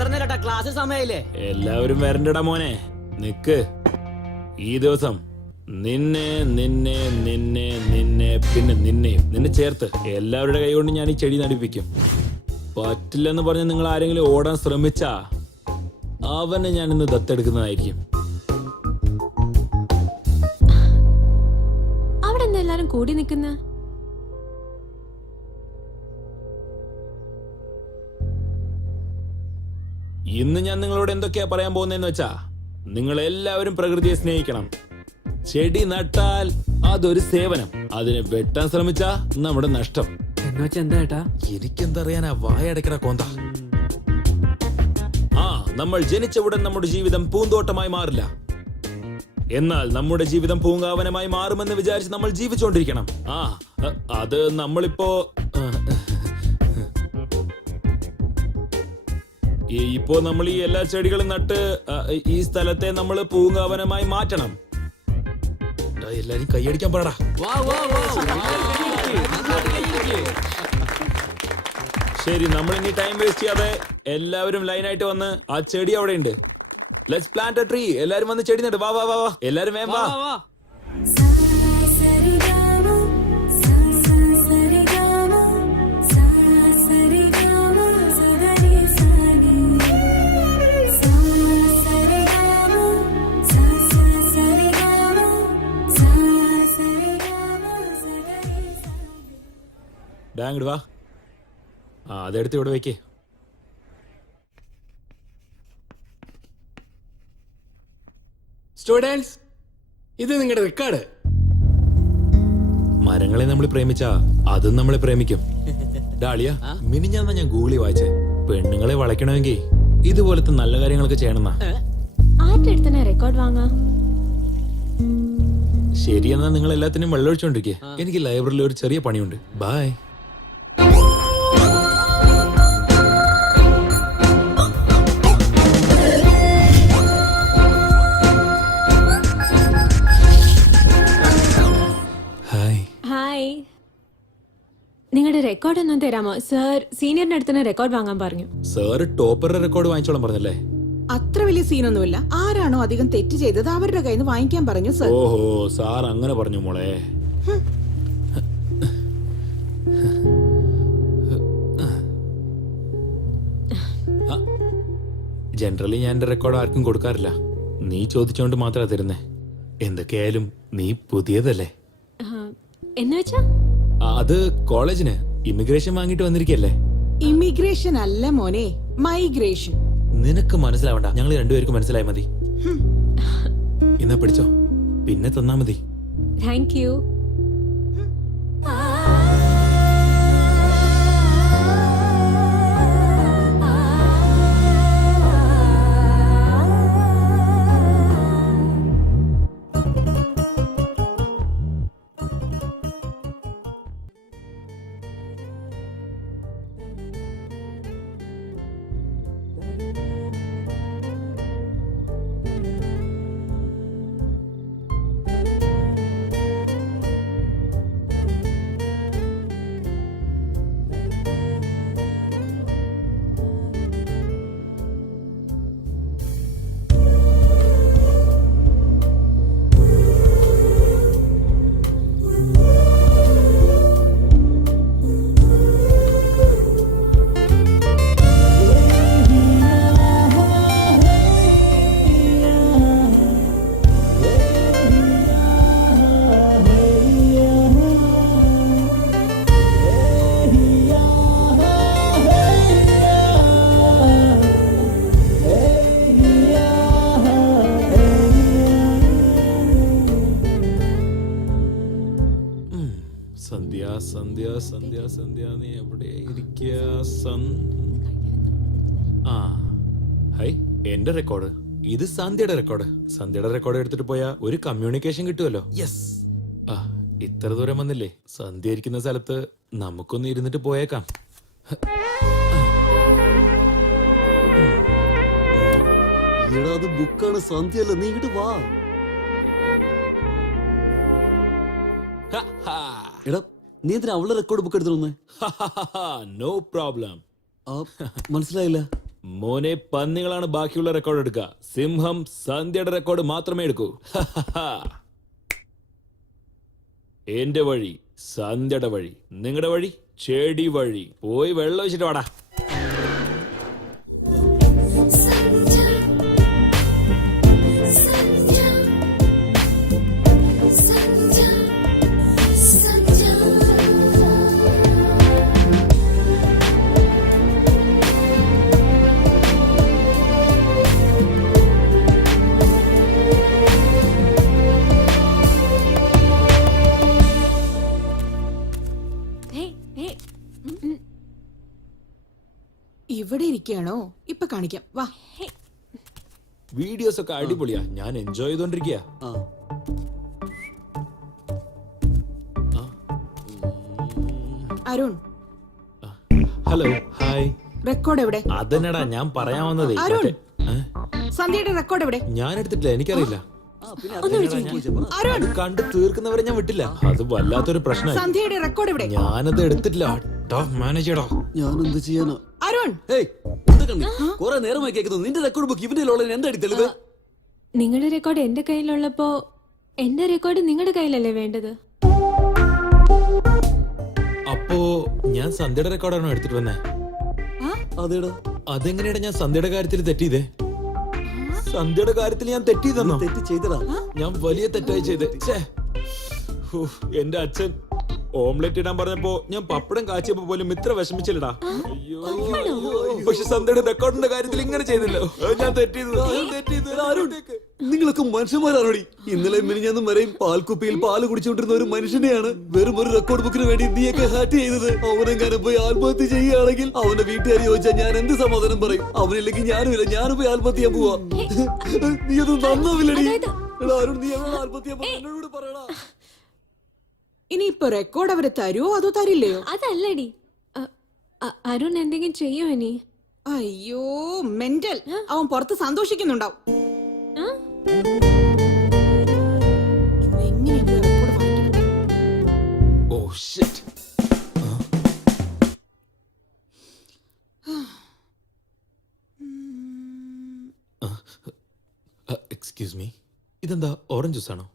എത്ര നേരട്ടാ ക്ലാസ് സമയമില്ലേ? എല്ലാവരും വരണ്ടടാ മോനെ, നിക്ക്. ഈ ദിവസം നിന്നെ നിന്നെ നിന്നെ നിന്നെ പിന്നെ നിന്നെ ചേർത്ത് എല്ലാവരുടെ കൈ കൊണ്ട് ഞാൻ ഈ ചെടി നടിപ്പിക്കും. പറ്റില്ലെന്ന് പറഞ്ഞ് നിങ്ങൾ ആരെങ്കിലും ഓടാൻ ശ്രമിച്ചാ അവനെ ഞാൻ ഇന്ന് ദത്തെടുക്കുന്നതായിരിക്കും. അവിടെ എന്താ എല്ലാരും കൂടി നിക്കുന്ന? ഇന്ന് ഞാൻ നിങ്ങളോട് എന്തൊക്കെയാ പറയാൻ പോകുന്നതെന്ന് വെച്ചാ, നിങ്ങൾ എല്ലാവരും പ്രകൃതിയെ സ്നേഹിക്കണം. ചെടി നട്ടാൽ അതൊരു സേവനം, അതിനെ വെട്ടാൻ ശ്രമിച്ചാ നമ്മുടെ നഷ്ടം. എനിക്കെന്തറിയാനാ, വായടക്കട കോന്ത. നമ്മൾ ജനിച്ച ഉടൻ നമ്മുടെ ജീവിതം പൂന്തോട്ടമായി മാറില്ല. എന്നാൽ നമ്മുടെ ജീവിതം പൂങ്കാവനമായി മാറുമെന്ന് വിചാരിച്ച് നമ്മൾ ജീവിച്ചുകൊണ്ടിരിക്കണം. അത് നമ്മളിപ്പോ നമ്മൾ ഈ എല്ലാ ചെടികളും നട്ട് ഈ സ്ഥലത്തെ നമ്മൾ പൂങ്കാവനമായി മാറ്റണം. എല്ലാരും കൈയടിക്കാൻ പാടാ. ശരി, നമ്മൾ ഇനി ടൈം വേസ്റ്റ് ചെയ്യാതെ എല്ലാവരും ലൈനായിട്ട് വന്ന് ആ ചെടി അവിടെ ഉണ്ട്. Let's plant A tree. എല്ലാരും വന്ന് ചെടി നട്ട്. വാ വാ വാ വാ, എല്ലാരും വേം വാ. ഡാങ്ങട് വാ. അതെടുത്ത് ഇവിടെ വെക്കേ. സ്റ്റുഡൻസ്, ഇത് നിങ്ങളുടെ റെക്കോർഡ്. മരങ്ങളെ നമ്മൾ പ്രേമിച്ചാ അതും നമ്മളെ പ്രേമിക്കും. ഡാളിയ, മിനിഞ്ഞാന്നാ ഞാൻ ഗൂഗിളിൽ വായിച്ചേ, പെണ്ണുങ്ങളെ വളയ്ക്കണമെങ്കിൽ ഇതുപോലത്തെ നല്ല കാര്യങ്ങളൊക്കെ ചെയ്യണമെന്നാ. റെക്കോർഡ് വാങ്ങാ. ശരിയെന്നാ നിങ്ങൾ എല്ലാത്തിനും വെള്ളമൊഴിച്ചോണ്ടിരിക്കേ. എനിക്ക് ലൈബ്രറിയിൽ ഒരു ചെറിയ പണിയുണ്ട്. ബൈ. നിങ്ങളുടെ റെക്കോർഡ് ഒന്നും തരാമോ സർ? സീനിയറിന്റെ അടുത്ത് റെക്കോർഡ് വാങ്ങാൻ പറഞ്ഞു. സാർ ടോപ്പറുടെ റെക്കോർഡ് വാങ്ങിച്ചോളാം പറഞ്ഞല്ലേ? അത്ര വലിയ സീനൊന്നുമില്ല. ആരാണോ അധികം തെറ്റ് ചെയ്തത് അവരുടെ കയ്യിൽ നിന്ന് വാങ്ങിക്കാൻ പറഞ്ഞു സർ. ഓഹോ, സാർ അങ്ങനെ പറഞ്ഞു മോളെ. ജനറലി ഞാൻ എന്റെ റെക്കോർഡ് ആർക്കും കൊടുക്കാറില്ല. നീ ചോദിച്ചോണ്ട് മാത്രമാ തരുന്നേ. എന്തൊക്കെയായാലും നീ പുതിയതല്ലേ. എന്ന് വെച്ചാ അത് കോളേജിന് ഇമിഗ്രേഷൻ വാങ്ങിട്ട് വന്നിരിക്കല്ലേ. ഇമിഗ്രേഷൻ അല്ല മോനെ, മൈഗ്രേഷൻ. നിനക്ക് മനസ്സിലാവണ്ട, ഞങ്ങൾ രണ്ടുപേർക്ക് മനസ്സിലായ മതി. എന്നാ പിടിച്ചോ, പിന്നെ തന്നാ മതി. Thank you. സന്ധ്യ സന്ധ്യ സന്ധ്യ, നീ എവിടെ ഇരിക്കുക? ഹൈ, എന്റെ റെക്കോർഡ്. ഇത് സന്ധ്യയുടെ റെക്കോർഡ്. സന്ധ്യയുടെ റെക്കോർഡ് എടുത്തിട്ട് പോയാ ഒരു കമ്മ്യൂണിക്കേഷൻ കിട്ടുമല്ലോ. യെസ്. ഇത്ര ദൂരം വന്നില്ലേ, സന്ധ്യ ഇരിക്കുന്ന സ്ഥലത്ത് നമുക്കൊന്ന് ഇരുന്നിട്ട് പോയേക്കാം. ബുക്കാണ്, സന്ധ്യല്ല. നീ ഇങ്ങോട്ട് വാ. എടാ, നീ എന്തിനാ അവളുടെ റെക്കോർഡ് ബുക്ക് എടുത്തിരുന്നേ? No problem. മനസ്സിലായില്ല. മോനെ പന്നികളാണ് ബാക്കിയുള്ള റെക്കോർഡ് എടുക്കുക. സിംഹം സന്ധ്യയുടെ റെക്കോർഡ് മാത്രമേ എടുക്കൂ. എന്റെ വഴി സന്ധ്യയുടെ വഴി, നിങ്ങളുടെ വഴി ചെടി വഴി. പോയി വെള്ളം വെച്ചിട്ട് വാടാ. ഇവിടെ ഇരിക്കുകയാണോ? ഇപ്പൊ കാണിക്കാം, വാ. വീഡിയോസ് ഒക്കെ അടിപൊളിയാ, ഞാൻ എൻജോയ് ചെയ്തോണ്ടിരിക്കുക. ആ അരുൺ, ഹലോ, ഹായ്. റെക്കോർഡ് എവിടെ? അതെന്നടാ ഞാൻ പറയാൻ വന്നതേ. അരുൺ. ഏ? സന്ധ്യയുടെ റെക്കോർഡ് എവിടെ? ഞാൻ എടുത്തിട്ടില്ല, എനിക്കറിയില്ല. പിന്നെ ഒന്ന് വിളിച്ചു നോക്കൂ. അരുൺ, കണ്ടു തീർക്കുന്നവരെ ഞാൻ വിട്ടില്ല. അത് വല്ലാത്തൊരു പ്രശ്നമായി. സന്ധ്യയുടെ റെക്കോർഡ് എവിടെ? ഞാനത് എടുത്തിട്ടില്ല. മാനേജ് ചെയ്യടോ. ഞാൻ എന്ത് ചെയ്യാനാ? അരുൺ, ഹേയ്, എന്താ കണ്ണി? കുറെ നേരമായി കേൾക്കുന്നു. നിന്റെ റെക്കോർഡ് ബുക്ക് ഇവന്റെ എന്താ തെളിവ്? നിങ്ങളുടെ റെക്കോർഡ് എന്റെ കയ്യിലുള്ളപ്പോ എന്റെ റെക്കോർഡ് നിങ്ങളുടെ കയ്യിലല്ലേ വേണ്ടത്? അപ്പോ ഞാൻ സന്ധ്യയുടെ റെക്കോർഡാണോ എടുത്തിട്ട് വന്നേ? അതേടാ, അതെങ്ങനെയാടാ ഞാൻ സന്ധ്യയുടെ കാര്യത്തിൽ തെറ്റിയതേ? സന്ധ്യയുടെ കാര്യത്തിൽ ഞാൻ തെറ്റിയതെന്നോ? തെറ്റ് ചെയ്തടാ. ഞാൻ വലിയ തെറ്റായി ചെയ്തേ. എന്റെ അച്ഛൻ ഓംലെറ്റ് ഇടാൻ പറഞ്ഞപ്പോ ഞാൻ പപ്പടം കാച്ചിയപ്പോ പോലും ഇത്ര വിഷമിച്ചില്ലടാ. അയ്യോ, പക്ഷെ സന്ധ്യയുടെ റെക്കോർഡിന്റെ കാര്യത്തിൽ ഇങ്ങനെ ചെയ്തില്ലോ. ഞാൻ തെറ്റിയത്. നിങ്ങളൊക്കെ മനുഷ്യന്മാരാണോടി? ഇന്നലെ മിനിഞ്ഞാന്നും വരെയും പാൽക്കുപ്പിയിൽ പാല് കുടിച്ചുകൊണ്ടിരുന്ന ഒരു മനുഷ്യനെയാണ് വെറും ഒരു റെക്കോർഡ് ബുക്കിന് വേണ്ടി നീയൊക്കെ ഹാറ്റ് ചെയ്തത്. അവനെങ്ങാനും പോയി ആത്മഹത്യ ചെയ്യുകയാണെങ്കിൽ അവന്റെ വീട്ടുകാർ ചോദിച്ചാൽ ഞാൻ എന്ത് സമാധാനം പറയും? അവനില്ലെങ്കിൽ ഞാനുമില്ല, ഞാനും പോയി ആത്മഹത്യ ചെയ്യാൻ പോവാ. നീ അത് നന്നാവില്ലടി. അരുൺ, നീ എവിടെ ആത്മഹത്യ എന്നോട് പറയടാ. ഇനി ഇപ്പൊ റെക്കോർഡ് അവര് തരുവോ അതോ തരില്ലയോ? അതല്ലടി, അരുൺ എന്തെങ്കിലും ചെയ്യോ ഇനി? അയ്യോ മെന്റൽ, അവൻ പുറത്ത് സന്തോഷിക്കുന്നുണ്ടാവും. ആ? ഇന്നെങ്ങനെയെങ്കിലും റെക്കോർഡ് വാങ്ങിക്കണം. Oh shit. എക്സ്ക്യൂസ് മീ, ഇതെന്താ ഓറഞ്ച് ജ്യൂസ് ആണോ?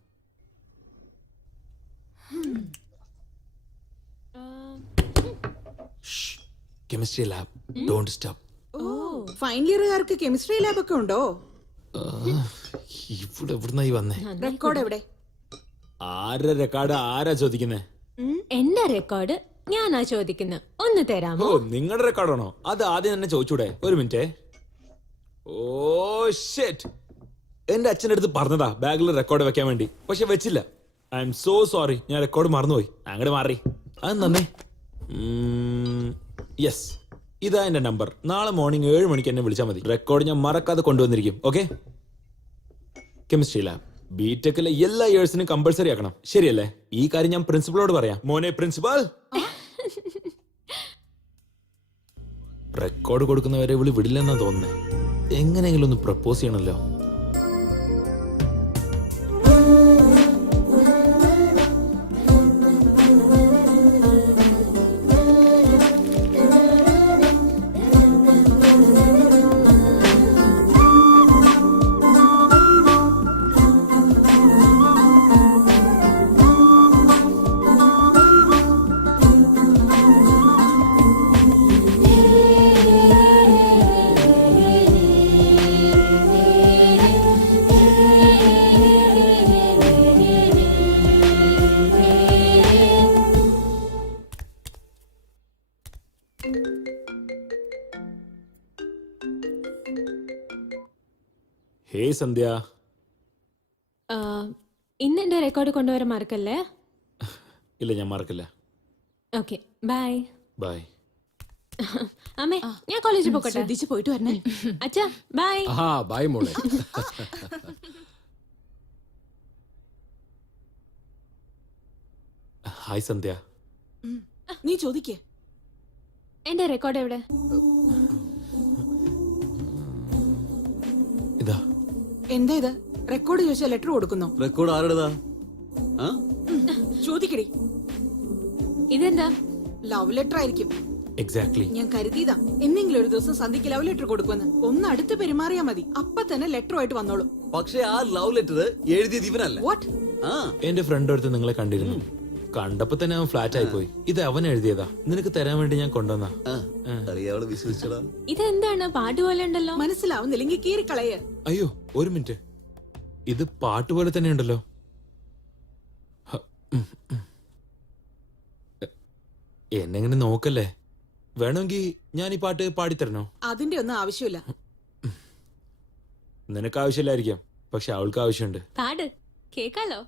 Chemistry lab, don't stop. Oh, final ഇയറുകാർക്ക് കെമിസ്ട്രി ലാബ് ഒക്കെ ഉണ്ടോ? ഇവിടെ എവിടുന്നായി വന്നേ? റെക്കോർഡ് എവിടെ? ആരുടെ റെക്കോർഡ് ആരാ ചോദിക്കുന്നേ? എന്റെ റെക്കോർഡ് ഞാനാ ചോദിക്കുന്നത്, ഒന്ന് തരാമോ? ഓ, നിങ്ങളുടെ റെക്കോർഡാണോ? അത് ആദ്യം തന്നെ ചോദിച്ചൂടെ? ഒരു മിനിറ്റ്. ഓ ഷിറ്റ്, എന്റെ അച്ഛൻ്റെ അടുത്ത് പറഞ്ഞതാ ബാഗിൽ റെക്കോർഡ് വെക്കാൻ വേണ്ടി, പക്ഷെ വെച്ചില്ല. ഐ എം സോ സോറി, ഞാൻ റെക്കോർഡ് മറന്നുപോയി. അങ്ങോട്ട് മാറി. അത് നന്നേ. യെസ്, ഇതാ എന്റെ നമ്പർ. നാളെ മോർണിംഗ് 7 മണിക്ക് എന്നെ വിളിച്ചാൽ മതി. റെക്കോർഡ് ഞാൻ മറക്കാതെ കൊണ്ടുവന്നിരിക്കും. ഓക്കെ? കെമിസ്ട്രി ലാബ് ബിടെക്കിലെ എല്ലാ ഇയേഴ്സിനും കമ്പൾസറി ആക്കണം, ശരിയല്ലേ? ഈ കാര്യം ഞാൻ പ്രിൻസിപ്പളോട് പറയാം. മോനെ പ്രിൻസിപ്പൽ, റെക്കോർഡ് കൊടുക്കുന്നവരെ വിളി വിടില്ലെന്നാ തോന്നുന്നേ. എങ്ങനെയെങ്കിലും ഒന്ന് പ്രപ്പോസ് ചെയ്യണല്ലോ. ഹേ സന്ധ്യ. ഇന്ന് എന്റെ റെക്കോർഡ് കൊണ്ടുവരാൻ മറക്കല്ലേ? ഇല്ല, ഞാൻ മറക്കില്ല. Okay, bye. ബൈ. അമ്മേ, ഞാൻ കോളേജിൽ പോകട്ടെ. ശ്രദ്ധിച്ചു പോയിട്ട് വരണേ. അച്ഛാ, ബൈ. ആ ബൈ മോളെ. ഹായ് സന്ധ്യ. നീ ചോദിക്കേ. എന്റെ റെക്കോർഡ് എവിടെ? ഇതാ. എന്താ ഇത്? റെക്കോർഡ് ചോദിച്ചാൽ ലെറ്റർ കൊടുക്കുന്നോ? റെക്കോർഡ് ആരുടേതാ? ചോദിക്കടി. ഇതെന്താ? ലവ് ലെറ്റർ ആയിരിക്കും. എക്സാക്ട്ലി. ഞാൻ കരുതിയതാ എന്നെങ്കിലും ഒരു ദിവസം സന്ധ്യക്ക് ലവ് ലെറ്റർ കൊടുക്കുമെന്ന്. ഒന്ന് അടുത്ത് പെരുമാറിയാ മതി, അപ്പൊ തന്നെ ലെറ്ററുമായിട്ട് വന്നോളും. പക്ഷെ ആ ലവ് ലെറ്റർ എഴുതിയത് ഇവനല്ല. വാട്ട്? ആ എന്റെ ഫ്രണ്ട് അടുത്ത് നിങ്ങളെ കണ്ടിരുന്നു. കണ്ടപ്പോ തന്നെ അവൻ ഫ്ലാറ്റ് ആയി പോയി. ഇത് അവൻ എഴുതിയതാ, നിനക്ക് തരാൻ വേണ്ടി ഞാൻ കൊണ്ടുവന്നാ. അറിയാവളെ വിശ്വസിച്ചടാ. ഇതെന്താണ് പാട്ട് പോലെ ഉണ്ടല്ലോ? മനസ്സിലാവുന്നില്ലെങ്കിൽ കീറിക്കളയ. അയ്യോ ഒരു മിനിറ്റ്, ഇത് പാട്ട് പോലെ തന്നെ ഉണ്ടല്ലോ. എന്നെങ്ങനെ നോക്കല്ലേ. വേണമെങ്കിൽ ഞാൻ ഈ പാട്ട് പാടിത്തരണോ? അതിന്റെ ഒന്നും ആവശ്യമില്ല. നിനക്ക് ആവശ്യമില്ലായിരിക്കാം, പക്ഷെ അവൾക്ക് ആവശ്യമുണ്ട്. പാട് കേക്കാലോ.